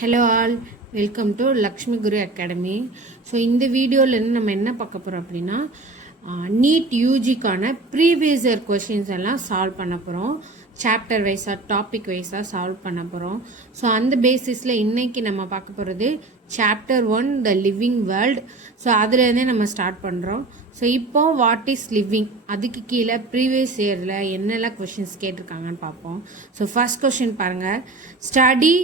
Hello all, welcome to Lakshmi Guru academy. So இந்த வீடியோவில் நம்ம என்ன பார்க்க போகிறோம் அப்படின்னா, நீட் யூஜிக்கான ப்ரீவியஸ் இயர் கொஷின்ஸ் எல்லாம் சால்வ் பண்ண போகிறோம். சாப்டர் வைஸாக டாபிக் வைஸாக சால்வ் பண்ண போகிறோம். ஸோ அந்த பேசிஸில் இன்றைக்கி நம்ம பார்க்க போகிறது chapter 1 the living world. So அதுலேருந்தே நம்ம ஸ்டார்ட் பண்ணுறோம். ஸோ இப்போ வாட் இஸ் லிவிங், அதுக்கு கீழே ப்ரீவியஸ் இயரில் என்னெல்லாம் கொஷின்ஸ் கேட்டிருக்காங்கன்னு பார்ப்போம். ஸோ ஃபர்ஸ்ட் கொஷின் பாருங்கள், study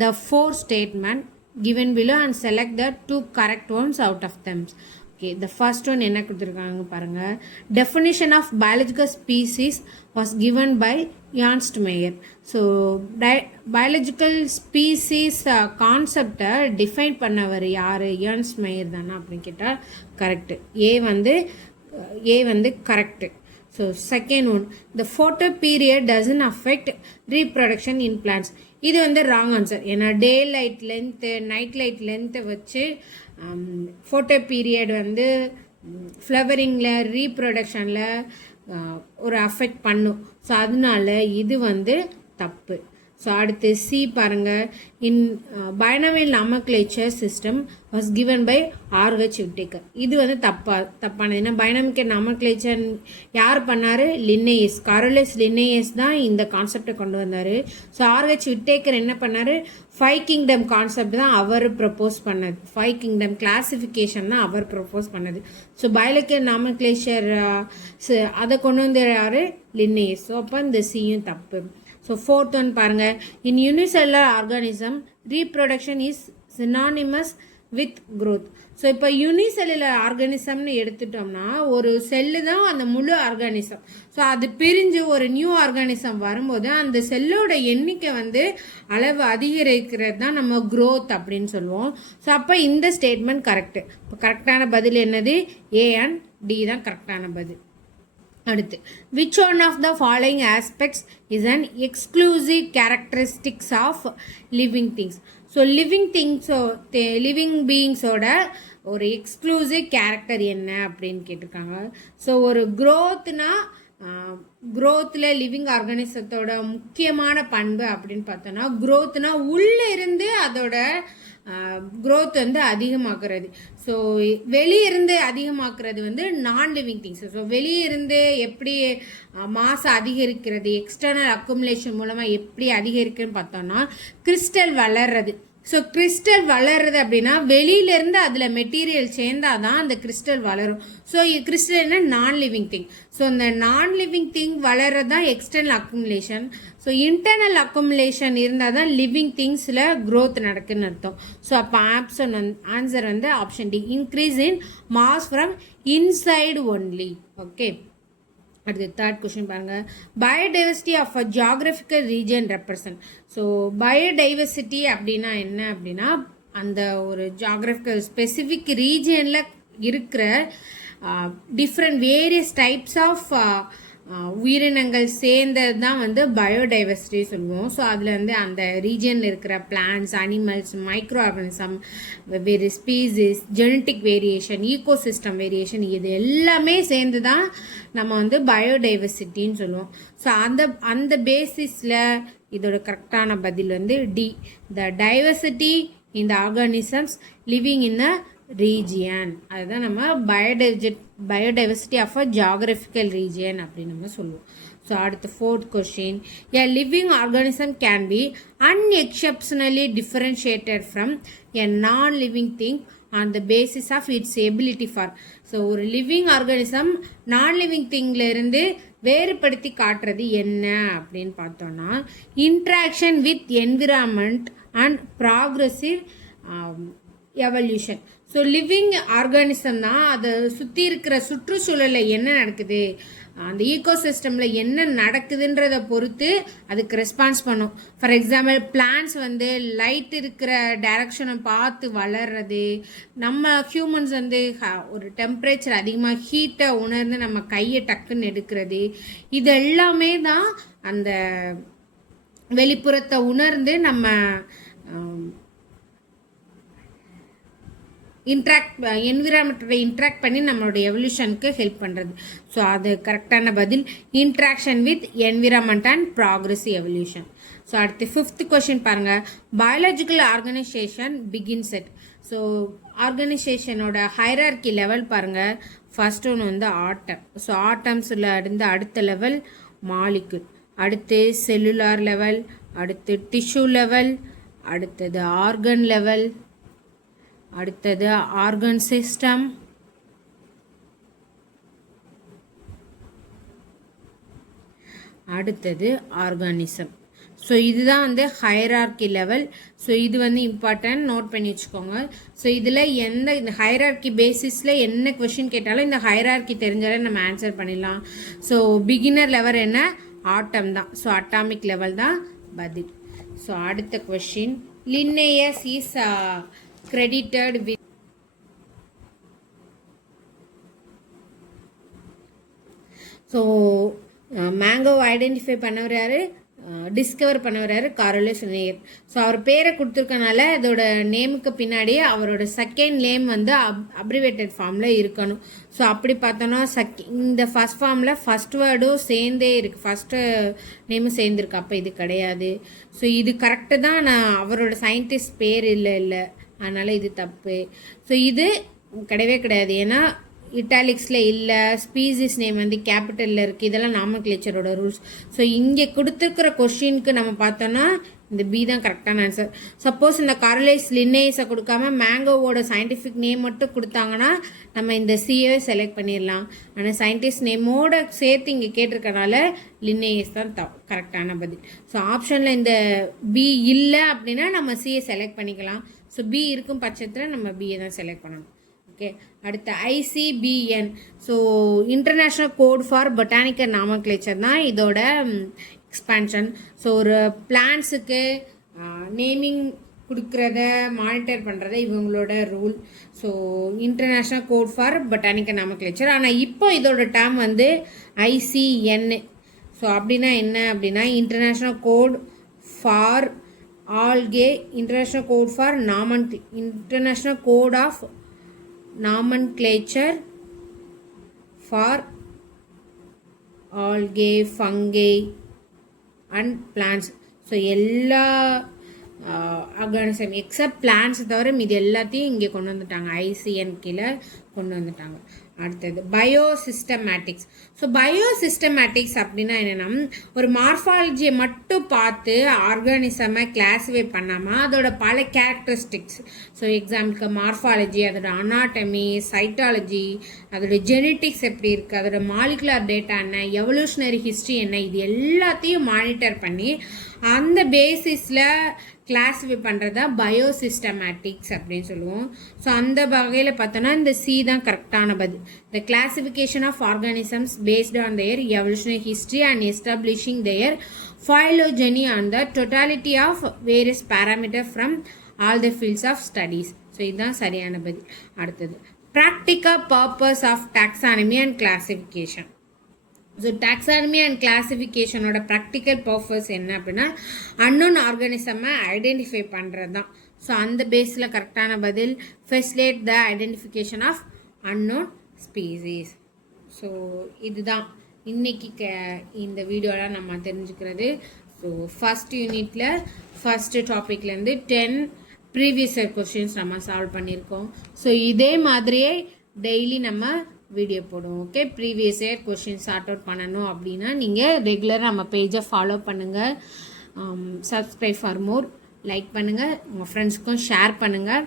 the four statement given below and select the two correct ones out of them. Okay, the first one என்ன கொடுத்துருக்காங்க பாருங்க. Definition of biological species was given by Ernst Mayr. So biological species concept define பண்ணவர் யாரு? Ernst Mayr தானா அப்படின்னு கேட்டால் correct. ஏ வந்து correct. So second one, the photo period doesn't affect reproduction in plants. இது வந்து ராங் ஆன்சர். ஏன்னா day light length night light லென்த்தை வச்சு ஃபோட்டோ பீரியட் வந்து ஃப்ளவரிங்கில் ரீப்ரொடக்ஷனில் ஒரு அஃபெக்ட் பண்ணும். ஸோ அதனால இது வந்து தப்பு. ஸோ அடுத்து சி பாருங்கள், in binomial nomenclature system was given by RH Whittaker. இது வந்து தப்பானது. ஏன்னா பைனாமிக்கல் நாமக்லேச்சர் யார் பண்ணார்? லின்னேயஸ், காரோலஸ் லின்னேயஸ் தான் இந்த கான்செப்டை கொண்டு வந்தார். ஸோ ஆர்ஹெச் விட்டேக்கர் என்ன பண்ணார்? 5 கிங்டம் கான்செப்ட் தான் அவர் ப்ரப்போஸ் பண்ணது. 5 கிங்டம் கிளாசிஃபிகேஷன் தான் அவர் ப்ரப்போஸ் பண்ணது. ஸோ பயாலஜிக்கல் நாமக்லேச்சர் அதை கொண்டு வந்து யார்? லின்னேயஸ். ஸோ அப்போ இந்த சியும் தப்பு. ஸோ ஃபோர்த் ஒன் பாருங்கள், in unicellular organism reproduction is synonymous with growth. So இப்போ யூனிசெல்லுலர் ஆர்கானிசம்னு எடுத்துட்டோம்னா ஒரு செல்லு தான் அந்த முழு ஆர்கானிசம். ஸோ அது பிரிஞ்சு ஒரு நியூ ஆர்கானிசம் வரும்போது அந்த செல்லோட எண்ணிக்கை வந்து அளவு அதிகரிக்கிறது தான் நம்ம க்ரோத் அப்படின்னு சொல்லுவோம். ஸோ அப்போ இந்த ஸ்டேட்மெண்ட் கரெக்டு. இப்போ கரெக்டான பதில் என்னது? ஏ அண்ட் டி தான் கரெக்டான பதில். அடுத்து, which one of the following aspects is an exclusive characteristics of living things? So living பீயிங்ஸோட ஒரு எக்ஸ்க்ளூசிவ் கேரக்டர் என்ன அப்படின்னு கேட்டிருக்காங்க. ஸோ ஒரு க்ரோத்தில் லிவிங் ஆர்கானிசத்தோட முக்கியமான பண்பு அப்படின்னு பார்த்தோன்னா, க்ரோத்னா உள்ளே இருந்து அதோட க்ரோத் வந்து அதிகமாக்குறது. ஸோ வெளியிருந்து அதிகமாக்குறது வந்து நான் லிவிங் திங்ஸ். ஸோ வெளியிருந்து எப்படி மாசம் அதிகரிக்கிறது, எக்ஸ்டர்னல் அக்குமுலேஷன் மூலமாக எப்படி அதிகரிக்குன்னு பார்த்தோம்னா, கிறிஸ்டல் வளர்றது. ஸோ கிறிஸ்டல் வளர்றது அப்படின்னா வெளியிலேருந்து அதில் மெட்டீரியல் சேர்ந்தால் தான் அந்த கிறிஸ்டல் வளரும். ஸோ கிறிஸ்டல் என்ன? நான் லிவிங் திங். ஸோ இந்த நான் லிவிங் திங் வளர்றது தான் external accumulation. So internal accumulation இருந்தால் தான் லிவிங் திங்ஸில் க்ரோத் நடக்குன்னு அர்த்தம். ஸோ அப்போ ஆன்சர் வந்து option D, increase in mass from inside only. Okay, அடுத்து தேர்ட் கொஸ்டின் பாருங்கள், biodiversity of a geographical region represent. So biodiversity அப்படின்னா என்ன அப்படின்னா, அந்த ஒரு ஜியாகிரபிக்கல் ஸ்பெசிஃபிக் ரீஜனில் இருக்கிற டிஃப்ரெண்ட் வேரியஸ் டைப்ஸ் ஆஃப் உயிரினங்கள் சேர்ந்தது தான் வந்து பயோடைவர்சிட்டி சொல்லுவோம். ஸோ அதில் வந்து அந்த ரீஜனில் இருக்கிற பிளான்ஸ், அனிமல்ஸ், மைக்ரோ ஆர்கானிசம், வெவ்வேறு species, genetic variation, ecosystem variation, இது எல்லாமே சேர்ந்து தான் நம்ம வந்து பயோடைவர்சிட்டின்னு சொல்லுவோம். ஸோ அந்த பேசிஸில் இதோட கரெக்டான பதில் வந்து D, the diversity in the organisms living in the region. அதுதான் நம்ம biodiversity of a geographical region அப்படின்னு நம்ம சொல்லுவோம். ஸோ அடுத்த fourth question, a living organism can be unexceptionally differentiated from a non-living thing on the basis of its ability for. So ஒரு living organism நான் living திங்கில் இருந்து வேறுபடுத்தி காட்டுறது என்ன அப்படின்னு பார்த்தோன்னா, interaction with environment and progressive evolution. So living organism தான் அதை சுற்றி இருக்கிற சுற்றுச்சூழலில் என்ன நடக்குது, அந்த ஈகோசிஸ்டமில் என்ன நடக்குதுன்றதை பொறுத்து அதுக்கு ரெஸ்பான்ஸ் பண்ணும். ஃபார் எக்ஸாம்பிள் பிளான்ட்ஸ் வந்து லைட் இருக்கிற டைரக்ஷனை பார்த்து வளர்றது, நம்ம ஹியூமன்ஸ் வந்து ஒரு டெம்பரேச்சர் அதிகமாக ஹீட்டை உணர்ந்து நம்ம கையை டக்குன்னு எடுக்கிறது, இது எல்லாமே தான் அந்த வெளிப்புறத்தை உணர்ந்து நம்ம என்விரான்மெண்ட்டோட இன்ட்ராக்ட் பண்ணி நம்மளோட எவல்யூஷனுக்கு ஹெல்ப் பண்ணுறது. ஸோ அது கரெக்டான பதில் interaction with environment and progressive evolution. So அடுத்து 5th கொஷின் பாருங்கள். பயாலஜிக்கல் ஆர்கனைசேஷன் பிகின்ஸ் எட். ஸோ ஆர்கனைசேஷனோட ஹைரார்கி லெவல் பாருங்கள். ஃபர்ஸ்ட் ஒன்று வந்து ஆட்டம். ஸோ ஆட்டம்ஸில் இருந்து அடுத்த லெவல் மாலிகுல், அடுத்து செல்லுலார் லெவல், அடுத்து டிஷ்யூ லெவல், அடுத்தது ஆர்கன் லெவல், அடுத்தது ஆர்கன் சிஸ்டம், அடுத்தது ஆர்கானிசம். ஸோ இதுதான் வந்து ஹைரார்கி லெவல். ஸோ இது வந்து இம்பார்ட்டன்ட், நோட் பண்ணி வச்சுக்கோங்க. ஸோ இதில் இந்த ஹைரார்கி பேசிஸில் என்ன கொஷின் கேட்டாலும் இந்த ஹைரார்கி தெரிஞ்சாலே நம்ம ஆன்சர் பண்ணிடலாம். ஸோ பிகினர் லெவல் என்ன? ஆட்டம் தான். ஸோ அட்டாமிக் லெவல் தான் பதில். ஸோ அடுத்த question. Linnaeus is credited with so மேங்கோவை ஐடென்டிஃபை பண்ணவர் யார்? டிஸ்கவர் பண்ணவர் யார்? Carlos Linnaeus. ஸோ அவர் பேரை கொடுத்துருக்கனால அதோட நேமுக்கு பின்னாடி அவரோட செகண்ட் நேம் வந்து அப்ரிவேட்டட் ஃபார்மில் இருக்கணும். ஸோ அப்படி பார்த்தோன்னா இந்த ஃபஸ்ட் ஃபார்மில் ஃபஸ்ட் வேர்டும் சேர்ந்தே இருக்குது, ஃபஸ்ட்டு நேமும் சேர்ந்துருக்கு. அப்போ இது கிடையாது. ஸோ இது கரெக்டு தான். நான் அவரோட சயின்டிஸ்ட் பேர் இல்லை, அதனால் இது தப்பு. ஸோ இது கிடையவே கிடையாது, ஏன்னா இட்டாலிக்ஸில் இல்லை, ஸ்பீசிஸ் நேம் வந்து கேபிட்டலில் இருக்குது. இதெல்லாம் நாமக்லேச்சரோட ரூல்ஸ். ஸோ இங்கே கொடுத்துருக்கிற கொஷினுக்கு நம்ம பார்த்தோன்னா இந்த பி தான் கரெக்டான ஆன்சர். சப்போஸ் இந்த கார்லோஸ் லின்னேயஸை கொடுக்காம மேங்கோவோட சயின்டிஃபிக் நேம் மட்டும் கொடுத்தாங்கன்னா நம்ம இந்த சிஏவை செலக்ட் பண்ணிடலாம். ஆனால் சயின்டிஸ்ட் நேமோட சேர்த்து இங்கே கேட்டிருக்கனால லின்னேயஸ் தான் கரெக்டான பதில். ஸோ ஆப்ஷனில் இந்த பி இல்லை அப்படின்னா நம்ம சிஏ செலக்ட் பண்ணிக்கலாம். ஸோ பி இருக்கும் பட்சத்தில் நம்ம பிஏ தான் செலக்ட் பண்ணணும். ஓகே, அடுத்த ICBN. So international code for botanical nomenclature தான் இதோட எக்ஸ்பான்ஷன். ஸோ ஒரு பிளான்ஸுக்கு நேமிங் கொடுக்குறத மானிட்டர் பண்ணுறத இவங்களோட rule. So international code for botanical nomenclature. ஆனால் இப்போ இதோட டேர்ம் வந்து ICN. ஸோ அப்படின்னா என்ன அப்படின்னா international code for algae, international code for international code of nomenclature for algae, fungi and plants. So எல்லா ஆர்கானிசம் எக்ஸப்ட் பிளான்ஸ் தவிர மீது எல்லாத்தையும் இங்கே கொண்டு வந்துட்டாங்க, ICN கீழே கொண்டு வந்துட்டாங்க. அடுத்தது பயோசிஸ்டமேட்டிக்ஸ். ஸோ பயோசிஸ்டமேட்டிக்ஸ் அப்படின்னா என்னென்னா ஒரு மார்ஃபாலஜியை மட்டும் பார்த்து ஆர்கானிசமை கிளாஸிஃபை பண்ணாமல் அதோட பல கேரக்டரிஸ்டிக்ஸ். ஸோ எக்ஸாம்பிளுக்கு மார்ஃபாலஜி, அதோட அனாட்டமி, சைட்டாலஜி, அதோட ஜெனட்டிக்ஸ் எப்படி இருக்குது, அதோட மாலிகுலர் டேட்டா என்ன, எவல்யூஷனரி ஹிஸ்ட்ரி என்ன, இது எல்லாத்தையும் மானிட்டர் பண்ணி அந்த பேசிஸில் கிளாஸிஃபை பண்ணுறது தான் பயோசிஸ்டமேட்டிக்ஸ் அப்படின்னு சொல்லுவோம். ஸோ அந்த வகையில் பார்த்தோன்னா இந்த சி தான் கரெக்டான பதில். The classification of organisms based on their evolutionary history and establishing their phylogeny and the totality of various parameters from all the fields of studies. So இதுதான் சரியான பதில். அடுத்தது practical purpose of taxonomy and classification. So taxonomy and கிளாசிஃபிகேஷனோட practical purpose என்ன அப்படின்னா unknown ஆர்கானிசமை identify பண்ணுறது தான். So அந்த பேஸில் கரெக்டான பதில் facilitate the identification of unknown species. So இதுதான் இன்னைக்கு இந்த வீடியோவில் நம்ம தெரிஞ்சுக்கிறது. ஸோ ஃபஸ்ட் யூனிட்டில் ஃபஸ்ட்டு டாப்பிக்லேருந்து 10 ப்ரீவியஸ் இயர் கொஸ்டின்ஸ் நம்ம சால்வ் பண்ணியிருக்கோம். ஸோ இதே மாதிரியே டெய்லி நம்ம வீடியோ போடுவோம். Okay, previous year question sort out பண்ணணும் அப்படின்னா நீங்கள் ரெகுலராக நம்ம பேஜை ஃபாலோ பண்ணுங்கள். சப்ஸ்கிரைப் ஃபார் மோர், லைக் பண்ணுங்கள், உங்கள் ஃப்ரெண்ட்ஸ்க்கும் ஷேர் பண்ணுங்கள்.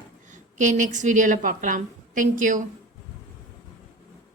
ஓகே, நெக்ஸ்ட் வீடியோவில் பார்க்கலாம். தேங்க்யூ.